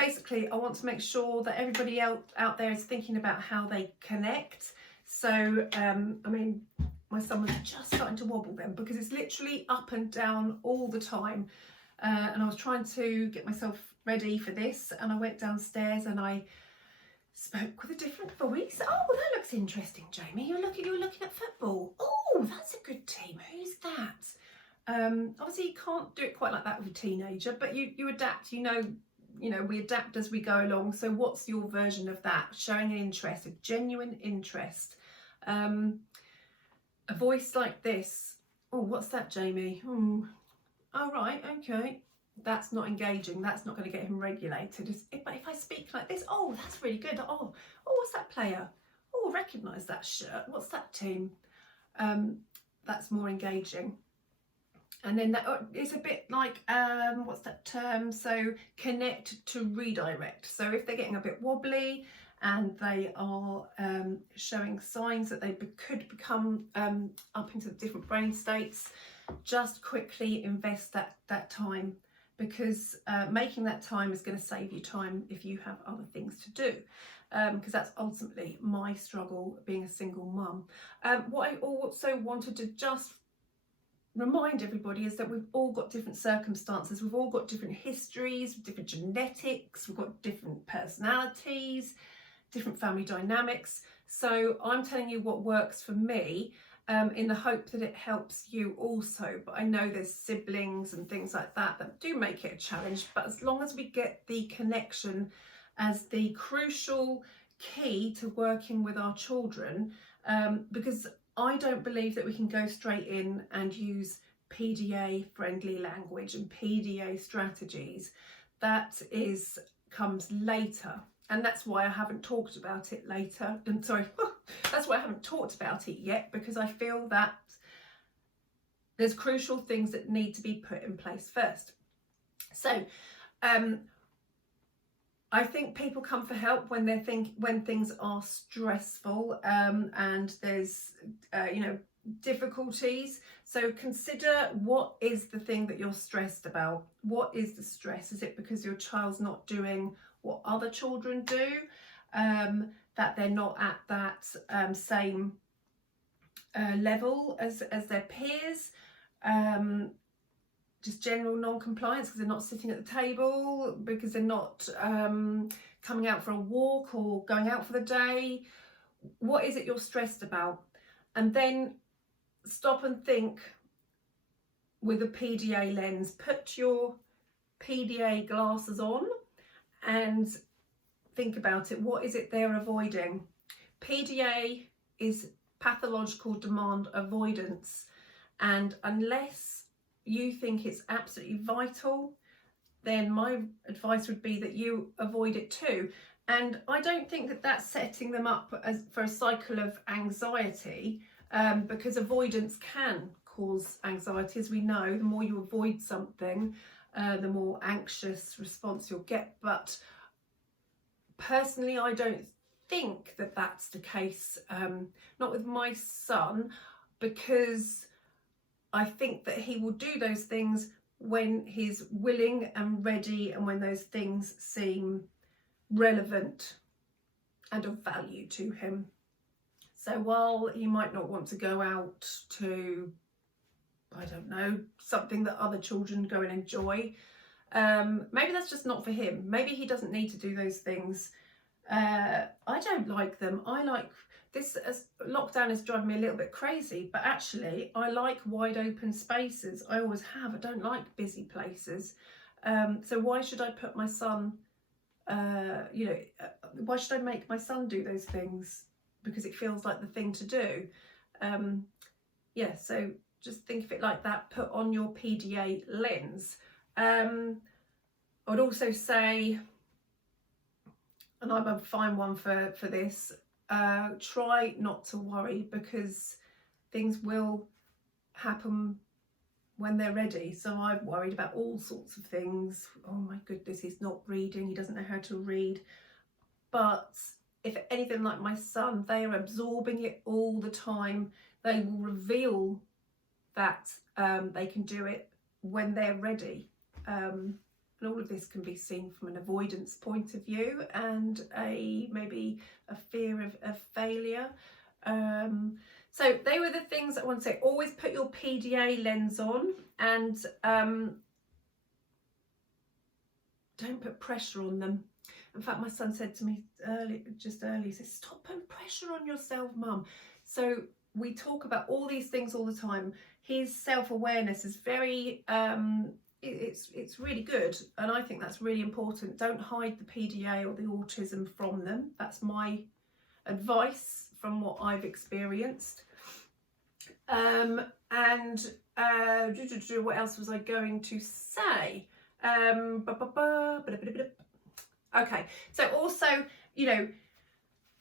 basically I want to make sure that everybody out there is thinking about how they connect. So I mean, my son was just starting to wobble then, because it's literally up and down all the time. And I was trying to get myself ready for this, and I went downstairs and I spoke with a different voice. Oh, that looks interesting, Jamie. You're looking at football. Oh, that's a good team. Who's that? Obviously you can't do it quite like that with a teenager, but you adapt. You know, we adapt as we go along. So what's your version of that? Showing an interest, a genuine interest. A voice like this. Oh, what's that, Jamie? Oh, right, okay. That's not engaging. That's not going to get him regulated. But if I speak like this, oh, that's really good. Oh, what's that player? Oh, I recognise that shirt. What's that team? That's more engaging. And then that is a bit like, what's that term? So connect to redirect. So if they're getting a bit wobbly and they are showing signs that they could become up into different brain states, just quickly invest that time, because making that time is going to save you time if you have other things to do, because that's ultimately my struggle being a single mum. What I also wanted to just remind everybody is that we've all got different circumstances, we've all got different histories, different genetics, we've got different personalities, different family dynamics. So I'm telling you what works for me, in the hope that it helps you also. But I know there's siblings and things like that do make it a challenge, but as long as we get the connection as the crucial key to working with our children, because I don't believe that we can go straight in and use PDA friendly language and PDA strategies. That comes later. And that's why I haven't talked about it later. I'm sorry, that's why I haven't talked about it yet, because I feel that there's crucial things that need to be put in place first. So I think people come for help when when things are stressful, and there's difficulties. So consider, what is the thing that you're stressed about? What is the stress? Is it because your child's not doing what other children do, that they're not at that same level as their peers, just general non-compliance because they're not sitting at the table, because they're not coming out for a walk or going out for the day? What is it you're stressed about? And then stop and think with a PDA lens. Put your PDA glasses on and think about it. What is it they're avoiding? PDA is pathological demand avoidance, and unless you think it's absolutely vital, then my advice would be that you avoid it too. And I don't think that that's setting them up for a cycle of anxiety, because avoidance can cause anxiety. As we know, the more you avoid something, the more anxious response you'll get. But personally, I don't think that that's the case, not with my son, because I think that he will do those things when he's willing and ready, and when those things seem relevant and of value to him. So while he might not want to go out to, I don't know, something that other children go and enjoy, maybe that's just not for him. Maybe he doesn't need to do those things. I don't like them. I like this, as lockdown is driving me a little bit crazy, but actually I like wide open spaces. I always have. I don't like busy places. So why should I put my son, why should I make my son do those things? Because it feels like the thing to do. Yeah, so just think of it like that. Put on your PDA lens. I would also say, and I'm a fine one for this, try not to worry, because things will happen when they're ready. So I've worried about all sorts of things. Oh my goodness, he's not reading, he doesn't know how to read. But if anything, like my son, they are absorbing it all the time. They will reveal that they can do it when they're ready. and all of this can be seen from an avoidance point of view and maybe a fear of failure. So they were the things that I want to say. Always put your PDA lens on, and don't put pressure on them. In fact, my son said to me just earlier, he said, stop putting pressure on yourself, Mum. So we talk about all these things all the time. His self-awareness is very, it's really good. And I think that's really important. Don't hide the PDA or the autism from them. That's my advice from what I've experienced. And what else was I going to say? Okay, so also, you know,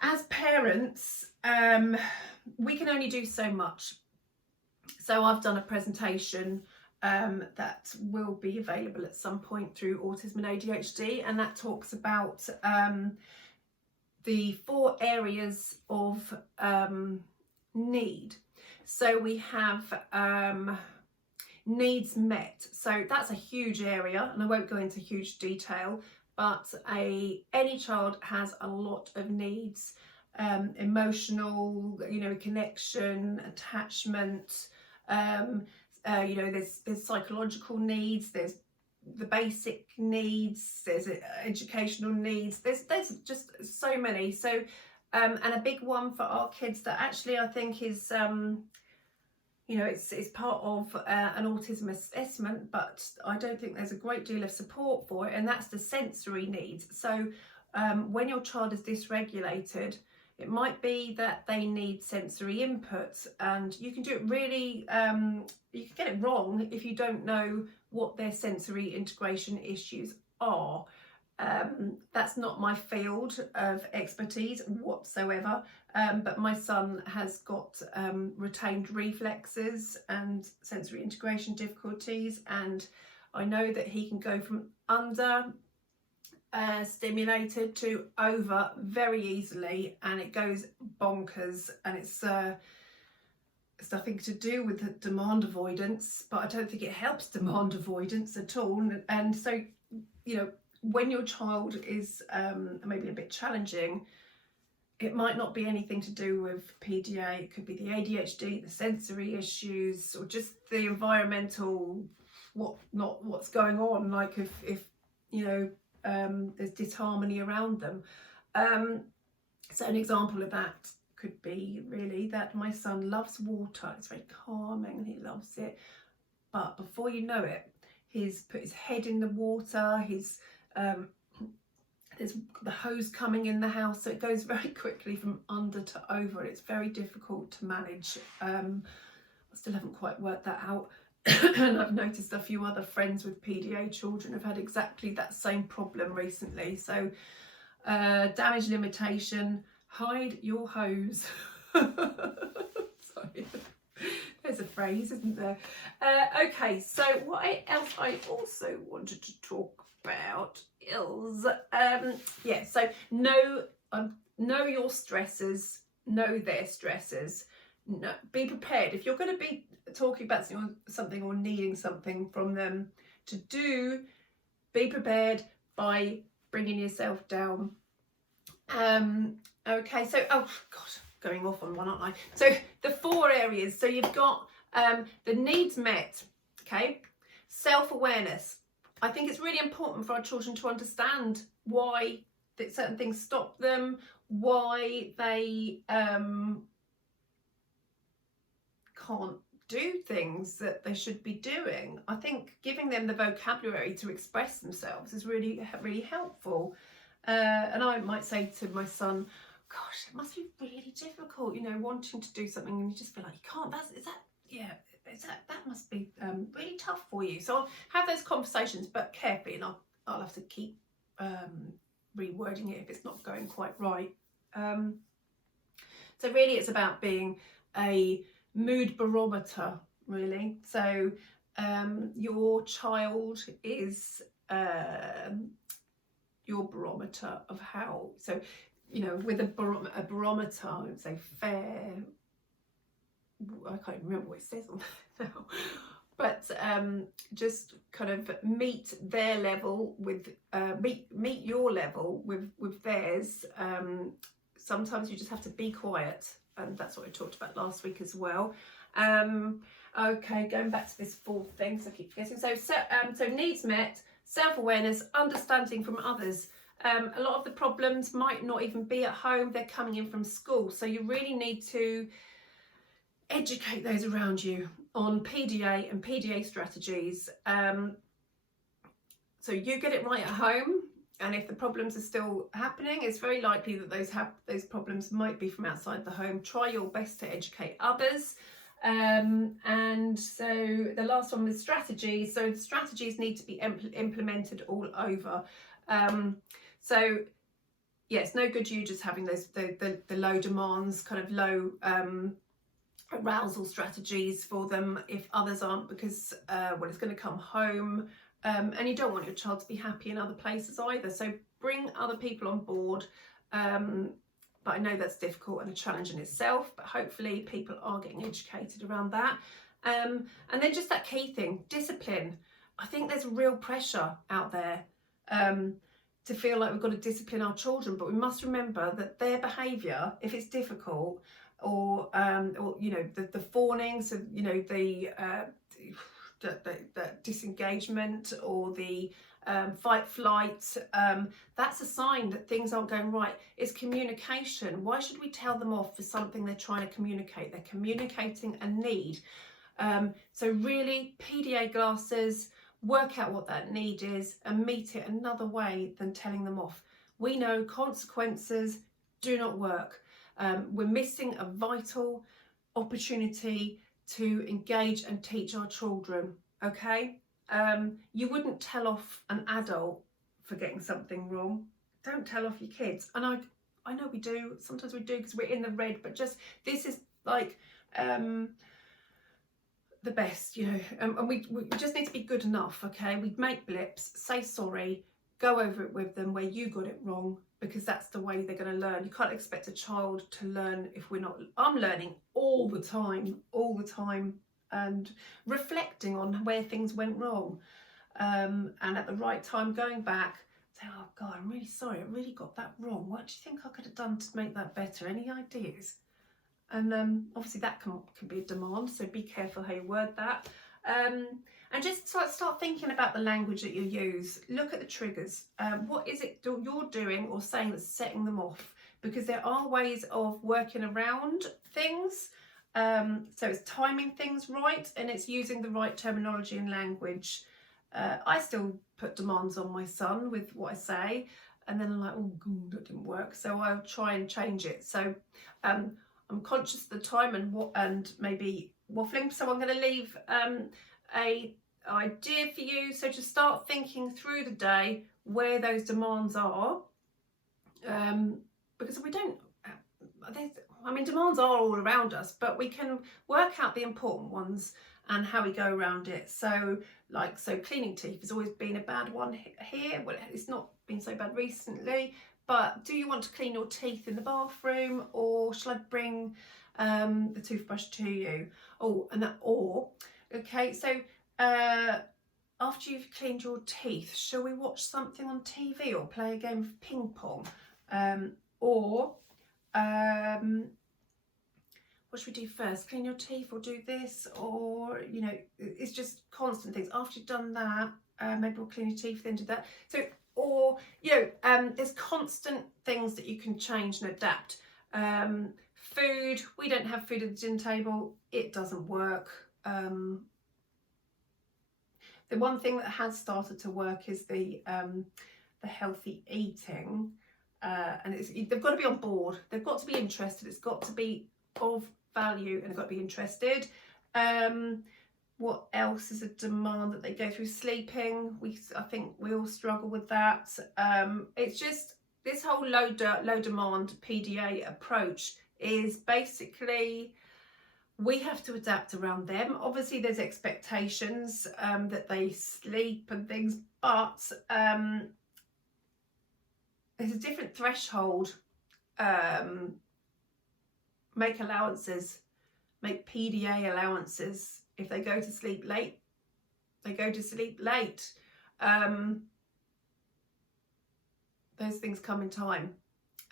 as parents, we can only do so much. So I've done a presentation that will be available at some point through Autism and ADHD, and that talks about the 4 areas of need. So we have needs met. So that's a huge area, and I won't go into huge detail, but any child has a lot of needs, emotional, you know, connection, attachment, you know, there's psychological needs, there's the basic needs, there's educational needs, there's just so many. So and a big one for our kids that actually I think is you know, it's part of an autism assessment, but I don't think there's a great deal of support for it, and that's the sensory needs. So when your child is dysregulated, it might be that they need sensory input, and you can do it really, you can get it wrong if you don't know what their sensory integration issues are. That's not my field of expertise whatsoever, but my son has got retained reflexes and sensory integration difficulties, and I know that he can go from under stimulated to over very easily, and it goes bonkers, and it's nothing to do with demand avoidance, but I don't think it helps demand avoidance at all. And so, you know, when your child is maybe a bit challenging, it might not be anything to do with PDA. It could be the ADHD, the sensory issues, or just the environmental what's going on, like if you know, there's disharmony around them. So an example of that could be really that my son loves water. It's very calming and he loves it, but before you know it, he's put his head in the water, there's the hose coming in the house, so it goes very quickly from under to over, and it's very difficult to manage. I still haven't quite worked that out. And I've noticed a few other friends with PDA children have had exactly that same problem recently. So damage limitation, hide your hose. Sorry, there's a phrase, isn't there? Okay, so what else I also wanted to talk about is yeah, so know your stressors, know their stressors. No, be prepared if you're going to be talking about something or needing something from them to do. Be prepared by bringing yourself down. Okay, so oh god, going off on one, aren't I? So the 4 areas. So you've got the needs met. Okay, self-awareness. I think it's really important for our children to understand why certain things stop them, why they can't do things that they should be doing. I think giving them the vocabulary to express themselves is really, really helpful. And I might say to my son, gosh, it must be really difficult, you know, wanting to do something and you just feel like you can't. That must be really tough for you. So I'll have those conversations, but carefully, and I'll have to keep rewording it if it's not going quite right. So really it's about being a mood barometer, really. So your child is your barometer of how, so, you know, with a barometer, I would say fair, I can't remember what it says on that now. but just kind of meet their level with meet your level with theirs. Sometimes you just have to be quiet, and that's what I talked about last week as well. Okay, going back to this fourth thing, so I keep forgetting. So needs met, self-awareness, understanding from others. A lot of the problems might not even be at home, they're coming in from school, so you really need to educate those around you on PDA and PDA strategies. So you get it right at home, and if the problems are still happening, it's very likely that those problems might be from outside the home. Try your best to educate others. And so the last one was strategies. So the strategies need to be implemented all over. So yeah, it's no good you just having those the low demands, kind of low arousal strategies for them if others aren't, because well, it's going to come home, and you don't want your child to be happy in other places either. So bring other people on board, but I know that's difficult and a challenge in itself, but hopefully people are getting educated around that. And then just that key thing, discipline. I think there's real pressure out there to feel like we've got to discipline our children, but we must remember that their behaviour, if it's difficult, or you know, the fawnings, of, you know, the disengagement, or the fight flight, that's a sign that things aren't going right. It's communication. Why should we tell them off for something they're trying to communicate? They're communicating a need. So really, PDA glasses, work out what that need is and meet it another way than telling them off. We know consequences do not work. We're missing a vital opportunity to engage and teach our children, okay? You wouldn't tell off an adult for getting something wrong. Don't tell off your kids. And I know we do, sometimes we do because we're in the red, but just this is like the best, you know, and we just need to be good enough, okay? We make blips, say sorry, go over it with them where you got it wrong, because that's the way they're going to learn. You can't expect a child to learn if we're not. I'm learning all the time, and reflecting on where things went wrong, and at the right time going back, say, oh God, I'm really sorry, I really got that wrong. What do you think I could have done to make that better? Any ideas? And obviously that can be a demand, so be careful how you word that. And just start thinking about the language that you use. Look at the triggers. What is it you're doing or saying that's setting them off? Because there are ways of working around things. So it's timing things right, and it's using the right terminology and language. I still put demands on my son with what I say, and then I'm like, oh God, that didn't work. So I'll try and change it. So I'm conscious of the time and maybe waffling. So I'm going to leave a idea for you. So just start thinking through the day where those demands are, because we don't, I mean, demands are all around us, but we can work out the important ones and how we go around it. So cleaning teeth has always been a bad one here. Well, it's not been so bad recently, but do you want to clean your teeth in the bathroom, or shall I bring the toothbrush to you? Okay, so after you've cleaned your teeth, shall we watch something on TV or play a game of ping pong? What should we do first? Clean your teeth or do this? Or, you know, it's just constant things. After you've done that, maybe we'll clean your teeth, then do that. So, or, you know, there's constant things that you can change and adapt. Food, we don't have food at the dinner table. It doesn't work. The one thing that has started to work is the healthy eating, and they've got to be on board. They've got to be interested. It's got to be of value, and they've got to be interested. What else is a demand that they go through? Sleeping. I think we all struggle with that. It's just this whole low demand PDA approach is basically, we have to adapt around them. Obviously there's expectations that they sleep and things, but there's a different threshold. Make allowances, make PDA allowances. If they go to sleep late, They go to sleep late. Those things come in time.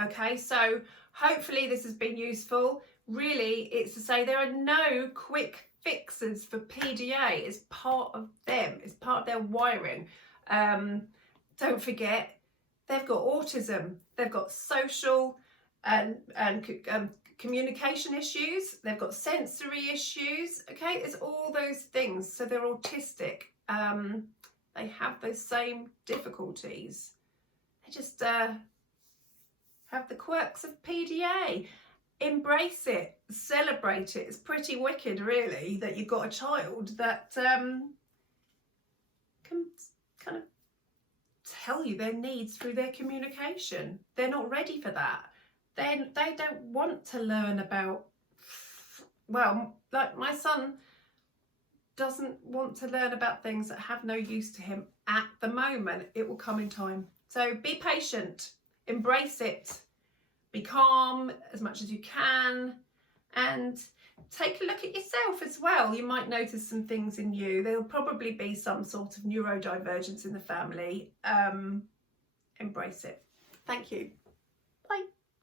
Okay, so hopefully this has been useful. Really, it's to say there are no quick fixes for PDA. It's part of them. It's part of their wiring. Don't forget, they've got autism. They've got social and communication issues. They've got sensory issues. Okay, it's all those things. So they're autistic. They have those same difficulties. They just have the quirks of PDA. Embrace it, celebrate it. It's pretty wicked, really, that you've got a child that can kind of tell you their needs through their communication. They're not ready for that. They don't want to learn about, well, like my son doesn't want to learn about things that have no use to him at the moment. It will come in time. So be patient, embrace it, be calm as much as you can, and take a look at yourself as well. You might notice some things in you. There'll probably be some sort of neurodivergence in the family. Embrace it. Thank you. Bye.